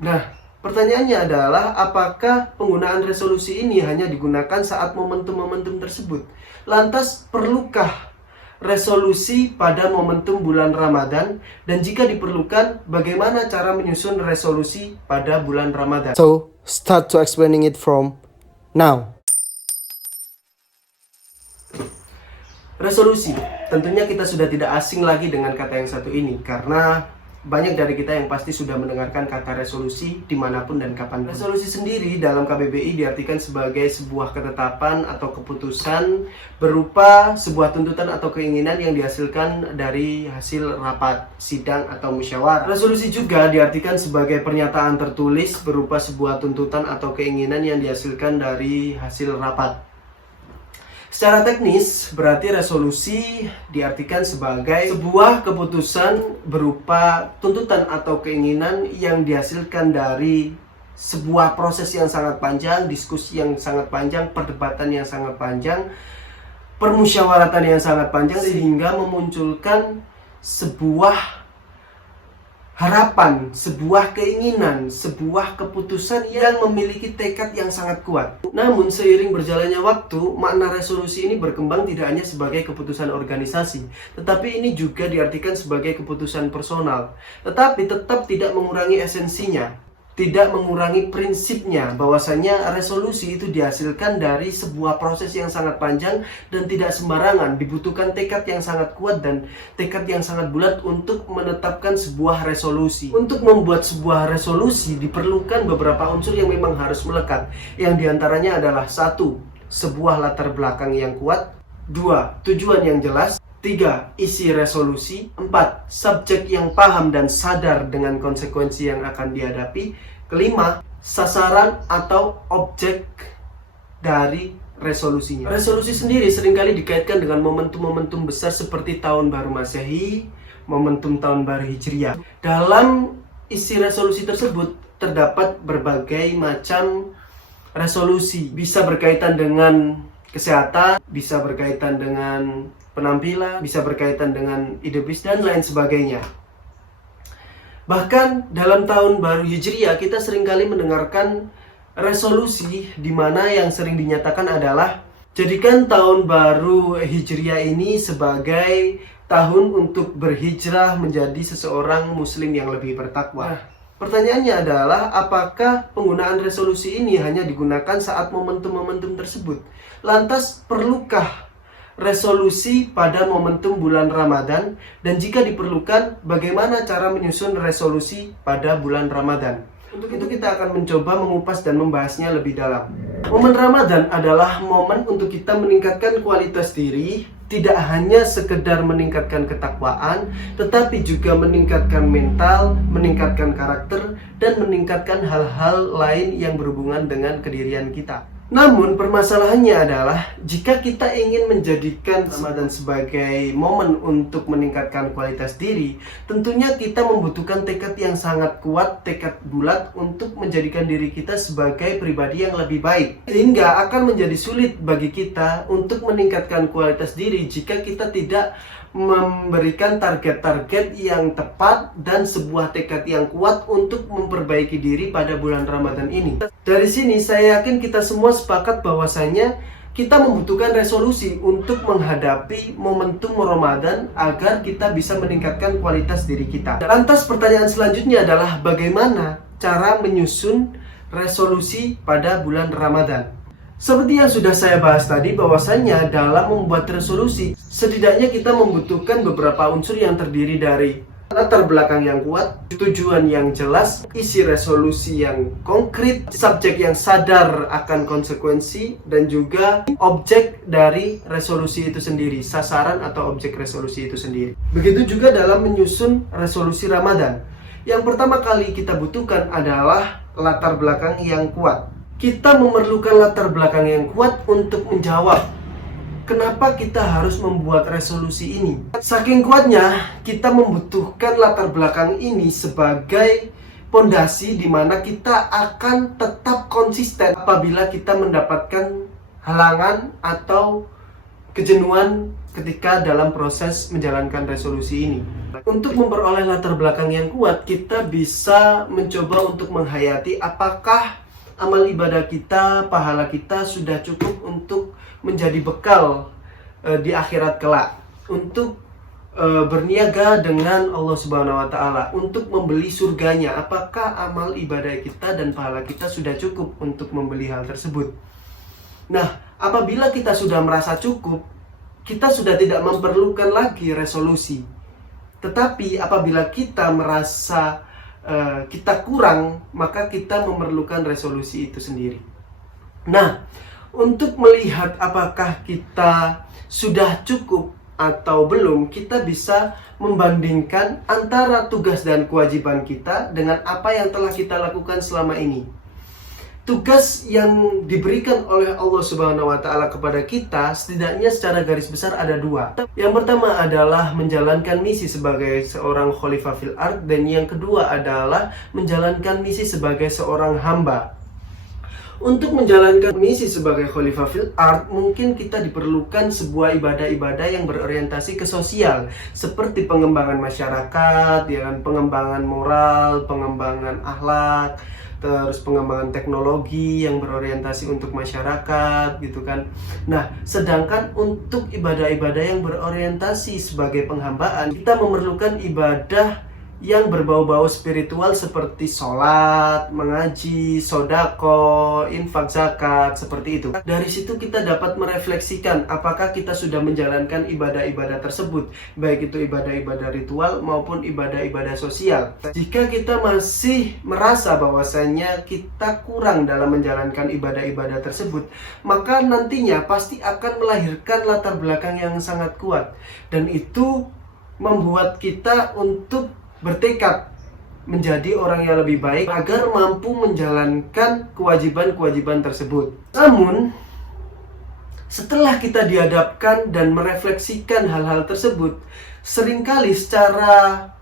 Nah, pertanyaannya adalah apakah penggunaan resolusi ini hanya digunakan saat momentum-momentum tersebut? Lantas, perlukah resolusi pada momentum bulan Ramadan? Dan jika diperlukan, bagaimana cara menyusun resolusi pada bulan Ramadan? So, start to explaining it from now. Resolusi, tentunya kita sudah tidak asing lagi dengan kata yang satu ini, karena banyak dari kita yang pasti sudah mendengarkan kata resolusi dimanapun dan kapan. Resolusi sendiri dalam KBBI diartikan sebagai sebuah ketetapan atau keputusan berupa sebuah tuntutan atau keinginan yang dihasilkan dari hasil rapat, sidang, atau musyawarah. Resolusi juga diartikan sebagai pernyataan tertulis berupa sebuah tuntutan atau keinginan yang dihasilkan dari hasil rapat. Secara teknis, berarti resolusi diartikan sebagai sebuah keputusan berupa tuntutan atau keinginan yang dihasilkan dari sebuah proses yang sangat panjang, diskusi yang sangat panjang, perdebatan yang sangat panjang, permusyawaratan yang sangat panjang, sehingga memunculkan sebuah harapan, sebuah keinginan, sebuah keputusan yang memiliki tekad yang sangat kuat. Namun seiring berjalannya waktu, makna resolusi ini berkembang tidak hanya sebagai keputusan organisasi, tetapi ini juga diartikan sebagai keputusan personal. Tetapi tetap tidak mengurangi esensinya, tidak mengurangi prinsipnya, bahwasanya resolusi itu dihasilkan dari sebuah proses yang sangat panjang dan tidak sembarangan. Dibutuhkan tekad yang sangat kuat dan tekad yang sangat bulat untuk menetapkan sebuah resolusi. Untuk membuat sebuah resolusi diperlukan beberapa unsur yang memang harus melekat, yang diantaranya adalah: 1. Sebuah latar belakang yang kuat. 2. Tujuan yang jelas. 3. Isi resolusi. 4. Subjek yang paham dan sadar dengan konsekuensi yang akan dihadapi. 5. Sasaran atau objek dari resolusinya. Resolusi sendiri seringkali dikaitkan dengan momentum-momentum besar seperti Tahun Baru Masehi, momentum Tahun Baru Hijriah. Dalam isi resolusi tersebut terdapat berbagai macam resolusi. Bisa berkaitan dengan kesehatan, bisa berkaitan dengan penampilan, bisa berkaitan dengan ide bisnis, dan lain sebagainya. Bahkan dalam Tahun Baru Hijriah kita seringkali mendengarkan resolusi di mana yang sering dinyatakan adalah jadikan Tahun Baru Hijriah ini sebagai tahun untuk berhijrah menjadi seseorang muslim yang lebih bertakwa. Pertanyaannya adalah apakah penggunaan resolusi ini hanya digunakan saat momentum-momentum tersebut? Lantas, perlukah resolusi pada momentum bulan Ramadan? Dan jika diperlukan, bagaimana cara menyusun resolusi pada bulan Ramadan? Untuk itu kita akan mencoba mengupas dan membahasnya lebih dalam. Momen Ramadan adalah momen untuk kita meningkatkan kualitas diri, tidak hanya sekedar meningkatkan ketakwaan, tetapi juga meningkatkan mental, meningkatkan karakter, dan meningkatkan hal-hal lain yang berhubungan dengan kedirian kita. Namun permasalahannya adalah jika kita ingin menjadikan Ramadan sebagai momen untuk meningkatkan kualitas diri, tentunya kita membutuhkan tekad yang sangat kuat, tekad bulat untuk menjadikan diri kita sebagai pribadi yang lebih baik. Sehingga akan menjadi sulit bagi kita untuk meningkatkan kualitas diri jika kita tidak memberikan target-target yang tepat dan sebuah tekad yang kuat untuk memperbaiki diri pada bulan Ramadan ini. Dari sini saya yakin kita semua sepakat bahwasanya kita membutuhkan resolusi untuk menghadapi momentum Ramadan agar kita bisa meningkatkan kualitas diri kita. Lantas pertanyaan selanjutnya adalah bagaimana cara menyusun resolusi pada bulan Ramadan? Seperti yang sudah saya bahas tadi, bahwasanya dalam membuat resolusi setidaknya kita membutuhkan beberapa unsur yang terdiri dari latar belakang yang kuat, tujuan yang jelas, isi resolusi yang konkret, subjek yang sadar akan konsekuensi, dan juga objek dari resolusi itu sendiri, sasaran atau objek resolusi itu sendiri. Begitu juga dalam menyusun resolusi Ramadan. Yang pertama kali kita butuhkan adalah latar belakang yang kuat. Kita memerlukan latar belakang yang kuat untuk menjawab kenapa kita harus membuat resolusi ini. Saking kuatnya, kita membutuhkan latar belakang ini sebagai pondasi di mana kita akan tetap konsisten apabila kita mendapatkan halangan atau kejenuhan ketika dalam proses menjalankan resolusi ini. Untuk memperoleh latar belakang yang kuat, kita bisa mencoba untuk menghayati apakah amal ibadah kita, pahala kita sudah cukup untuk menjadi bekal di akhirat kelak, untuk berniaga dengan Allah Subhanahu wa Ta'ala, untuk membeli surganya. Apakah amal ibadah kita dan pahala kita sudah cukup untuk membeli hal tersebut? Nah, apabila kita sudah merasa cukup, kita sudah tidak memerlukan lagi resolusi. Tetapi apabila kita merasa kita kurang, maka kita memerlukan resolusi itu sendiri. Nah, untuk melihat apakah kita sudah cukup atau belum, kita bisa membandingkan antara tugas dan kewajiban kita dengan apa yang telah kita lakukan selama ini. Tugas yang diberikan oleh Allah Subhanahu wa Ta'ala kepada kita setidaknya secara garis besar ada dua. Yang pertama adalah menjalankan misi sebagai seorang khalifah fil ard, dan yang kedua adalah menjalankan misi sebagai seorang hamba. Untuk menjalankan misi sebagai khalifah fil ard, mungkin kita diperlukan sebuah ibadah-ibadah yang berorientasi ke sosial, seperti pengembangan masyarakat, ya kan, pengembangan moral, pengembangan akhlak, terus pengembangan teknologi yang berorientasi untuk masyarakat, gitu kan. Nah, sedangkan untuk ibadah-ibadah yang berorientasi sebagai penghambaan, kita memerlukan ibadah yang berbau-bau spiritual seperti sholat, mengaji, sodako, infak, zakat, seperti itu. Dari situ kita dapat merefleksikan apakah kita sudah menjalankan ibadah-ibadah tersebut, baik itu ibadah-ibadah ritual maupun ibadah-ibadah sosial. Jika kita masih merasa bahwasanya kita kurang dalam menjalankan ibadah-ibadah tersebut, maka nantinya pasti akan melahirkan latar belakang yang sangat kuat, dan itu membuat kita untuk bertekad menjadi orang yang lebih baik agar mampu menjalankan kewajiban-kewajiban tersebut. Namun, setelah kita dihadapkan dan merefleksikan hal-hal tersebut, seringkali secara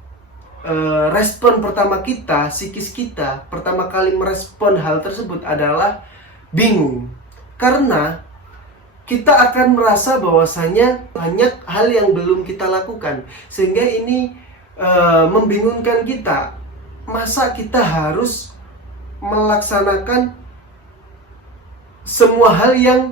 respon pertama kita, psikis kita, pertama kali merespon hal tersebut adalah bingung. Karena kita akan merasa bahwasanya banyak hal yang belum kita lakukan, sehingga ini membingungkan kita. Masa kita harus melaksanakan semua hal yang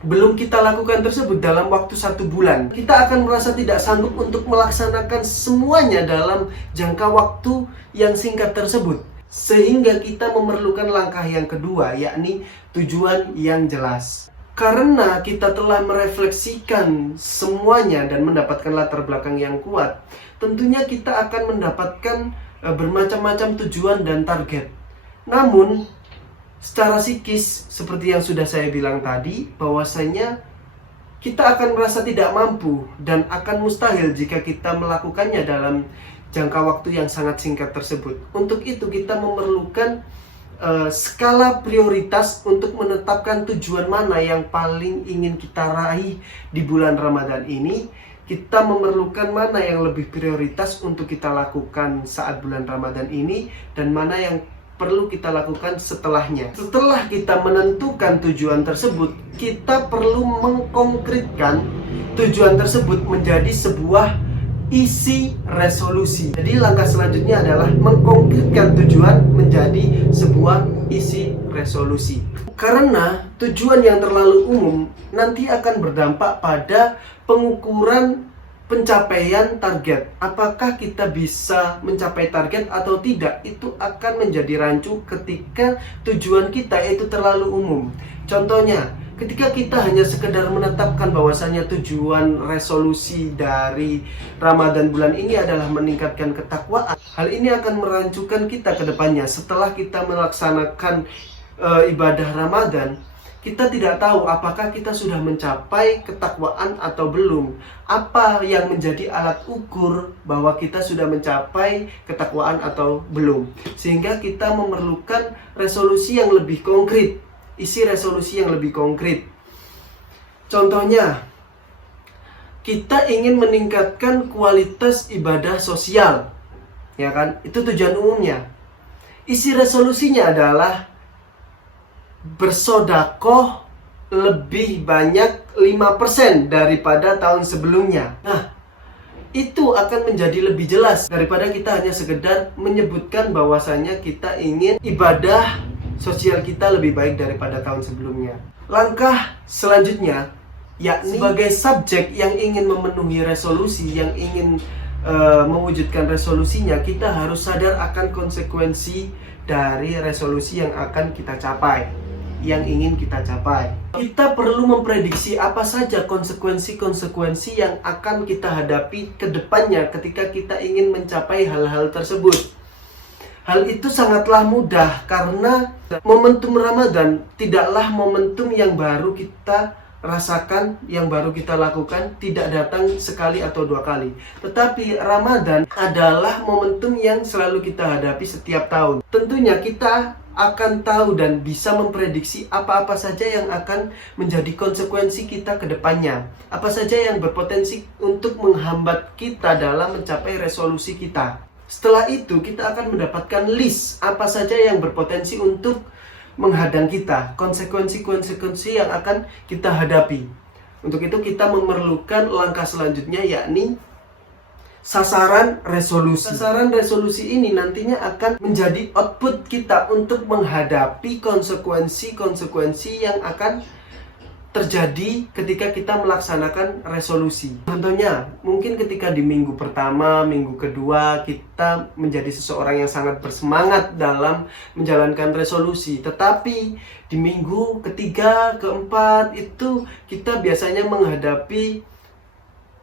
belum kita lakukan tersebut dalam waktu 1 bulan? Kita akan merasa tidak sanggup untuk melaksanakan semuanya dalam jangka waktu yang singkat tersebut, sehingga kita memerlukan langkah yang kedua, yakni tujuan yang jelas. Karena kita telah merefleksikan semuanya dan mendapatkan latar belakang yang kuat, tentunya kita akan mendapatkan bermacam-macam tujuan dan target. Namun, secara psikis, seperti yang sudah saya bilang tadi, bahwasanya kita akan merasa tidak mampu dan akan mustahil jika kita melakukannya dalam jangka waktu yang sangat singkat tersebut. Untuk itu, kita memerlukan skala prioritas untuk menetapkan tujuan mana yang paling ingin kita raih di bulan Ramadan ini. Kita memerlukan mana yang lebih prioritas untuk kita lakukan saat bulan Ramadan ini, dan mana yang perlu kita lakukan setelahnya. Setelah kita menentukan tujuan tersebut, kita perlu mengkonkretkan tujuan tersebut menjadi sebuah isi resolusi. Jadi langkah selanjutnya adalah mengkonkretkan tujuan menjadi sebuah isi resolusi. Karena tujuan yang terlalu umum nanti akan berdampak pada pengukuran pencapaian target. Apakah kita bisa mencapai target atau tidak, itu akan menjadi rancu ketika tujuan kita itu terlalu umum. Contohnya, ketika kita hanya sekedar menetapkan bahwasanya tujuan resolusi dari Ramadan bulan ini adalah meningkatkan ketakwaan, hal ini akan merancukan kita ke depannya. Setelah kita melaksanakan ibadah Ramadan, kita tidak tahu apakah kita sudah mencapai ketakwaan atau belum. Apa yang menjadi alat ukur bahwa kita sudah mencapai ketakwaan atau belum, sehingga kita memerlukan resolusi yang lebih konkret, isi resolusi yang lebih konkret. Contohnya, kita ingin meningkatkan kualitas ibadah sosial, ya kan? Itu tujuan umumnya. Isi resolusinya adalah bersodakoh lebih banyak 5% daripada tahun sebelumnya. Nah, itu akan menjadi lebih jelas daripada kita hanya sekedar menyebutkan bahwasanya kita ingin ibadah sosial kita lebih baik daripada tahun sebelumnya. Langkah selanjutnya, yakni sebagai subjek yang ingin memenuhi resolusi, yang ingin mewujudkan resolusinya, kita harus sadar akan konsekuensi dari resolusi yang akan kita capai, yang ingin kita capai. Kita perlu memprediksi apa saja konsekuensi-konsekuensi yang akan kita hadapi ke depannya ketika kita ingin mencapai hal-hal tersebut. Hal itu sangatlah mudah karena momentum Ramadan tidaklah momentum yang baru kita rasakan, yang baru kita lakukan, tidak datang sekali atau dua kali. Tetapi Ramadan adalah momentum yang selalu kita hadapi setiap tahun. Tentunya kita akan tahu dan bisa memprediksi apa-apa saja yang akan menjadi konsekuensi kita ke depannya. Apa saja yang berpotensi untuk menghambat kita dalam mencapai resolusi kita. Setelah itu kita akan mendapatkan list apa saja yang berpotensi untuk menghadang kita, konsekuensi-konsekuensi yang akan kita hadapi. Untuk itu kita memerlukan langkah selanjutnya, yakni sasaran resolusi. Sasaran resolusi ini nantinya akan menjadi output kita untuk menghadapi konsekuensi-konsekuensi yang akan terjadi ketika kita melaksanakan resolusi. Contohnya, mungkin ketika di minggu pertama, minggu kedua, kita menjadi seseorang yang sangat bersemangat dalam menjalankan resolusi. Tetapi di minggu ketiga, keempat, itu kita biasanya menghadapi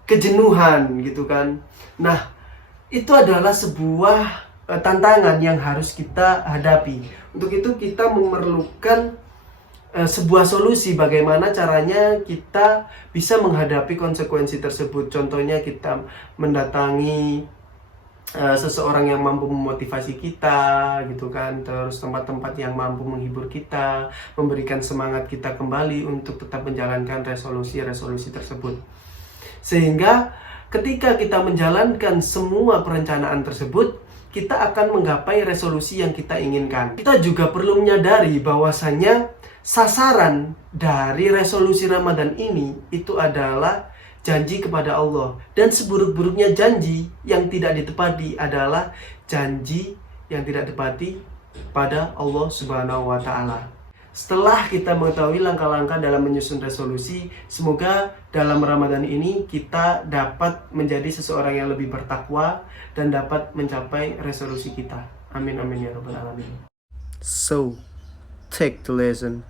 kejenuhan gitu kan. Nah, itu adalah sebuah tantangan yang harus kita hadapi. Untuk itu kita memerlukan sebuah solusi bagaimana caranya kita bisa menghadapi konsekuensi tersebut. Contohnya kita mendatangi seseorang yang mampu memotivasi kita gitu kan, terus tempat-tempat yang mampu menghibur kita, memberikan semangat kita kembali untuk tetap menjalankan resolusi-resolusi tersebut. Sehingga ketika kita menjalankan semua perencanaan tersebut, kita akan menggapai resolusi yang kita inginkan. Kita juga perlu menyadari bahwasanya sasaran dari resolusi Ramadan ini itu adalah janji kepada Allah. Dan seburuk-buruknya janji yang tidak ditepati adalah janji yang tidak ditepati pada Allah Subhanahu wa Ta'ala. Setelah kita mengetahui langkah-langkah dalam menyusun resolusi, semoga dalam Ramadan ini kita dapat menjadi seseorang yang lebih bertakwa dan dapat mencapai resolusi kita. Amin amin ya rabbal alamin. So, take the lesson.